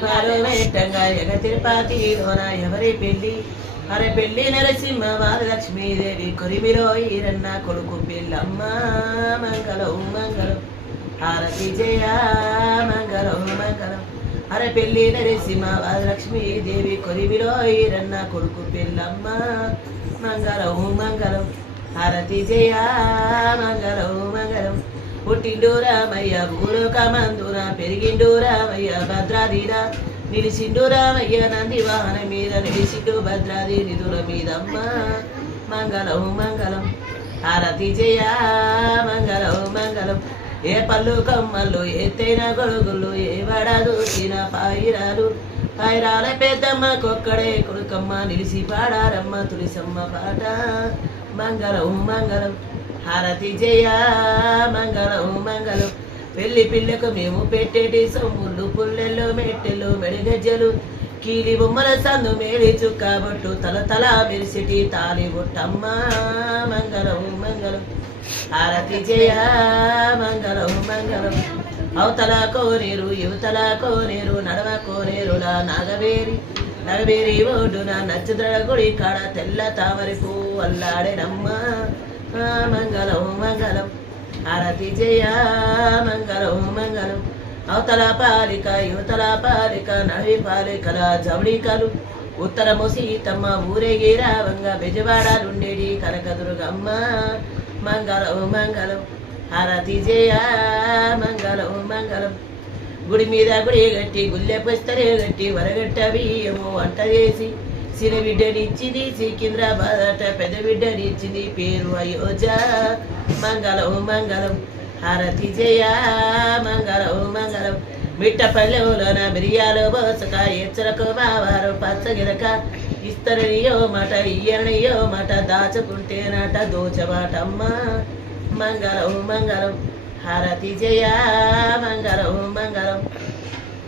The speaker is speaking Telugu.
దీపాలు వేటంగా ఎగ తిరుపతిలోన ఎవరి పెళ్ళి అరే పెళ్ళి నరసింహ వరలక్ష్మీదేవి కొరిమిలో ఈరన్న కొడుకు పిల్లమ్మ మంగళం మంగళం హారతి జయ మంగళం మంగళం అరే పెళ్ళి నరసింహ వరలక్ష్మీదేవి కొరిమిలో ఈరన్న కొడుకు పిల్లమ్మ మంగళం మంగళం హారతి జయ మంగళం మంగళం పుట్టిండు రామయ్య భూలోక మందున పెరిగిండు రామయ్య భద్రాదిరా నిలిచిండు రామయ్య నంది వాహన మీద నిలిచిండు భద్రాది నిధుల మీదమ్మ మంగళం మంగళం హారతి జయ మంగళం మంగళం ఏ పళ్ళు కమ్మలు ఎత్తైన గొడుగులు ఏ వడ దూసిన పాయిరాలు పాయిరాల పెద్దమ్మ కొక్కడే కొడుకమ్మ నిలిచి పాడారమ్మ తులిసమ్మ పాట మంగళం మంగళం హారతి జయ మంగళం మంగళం పెళ్లి పిల్లకు మేము పెట్టేటి సొమ్ములు పుల్లెల్లో మెట్టెలు మెడిగజ్జలు కీలి బొమ్మల సందు మేడి చుక్కబొట్టు తల తల మెరిసిటి తాలి బొట్టమ్మ మంగళం మంగళం హారతి జయ మంగళం మంగళం అవతల కోనేరు యువతల కోనేరు నడవ కోనేరులా నాగవేరి నగవేరి ఒడ్డున నచ్చద్ర గుడి కాడ తెల్ల తామరి పువ్వు అల్లాడెనమ్మ మంగళం మంగళం హారతి జయ మంగళం మంగళం అవతల పాలిక యువతల పాలిక నడి పాలికల జవడికలు ఉత్తరము సీతమ్మ ఊరేగి రావంగా బెజవాడలుండేడి కనకదుర్గమ్మ మంగళం మంగళం హారతి జయ మంగళం మంగళం గుడి మీద గుడి గట్టి గుల్లె పుస్తరే గట్టి వరగట్ట బియ్యము వంట చేసి చిన్న బిడ్డనిచ్చింది సికింద్రాబాద్ అట పెద్ద బిడ్డనిచ్చింది పేరు అయోధ్య మంగళం మంగళం హారతి జయ మంగళం మంగళం మిట్ట పల్లెలోన మిరియాలు బోసక ఎచ్చరకు మావారు పచ్చగిరక ఇస్తరనియో మాట ఇయ్యనియో మాట దాచుకుంటేనట దోచబాటమ్మ మంగళం మంగళం హారతి జయ మంగళం మంగళం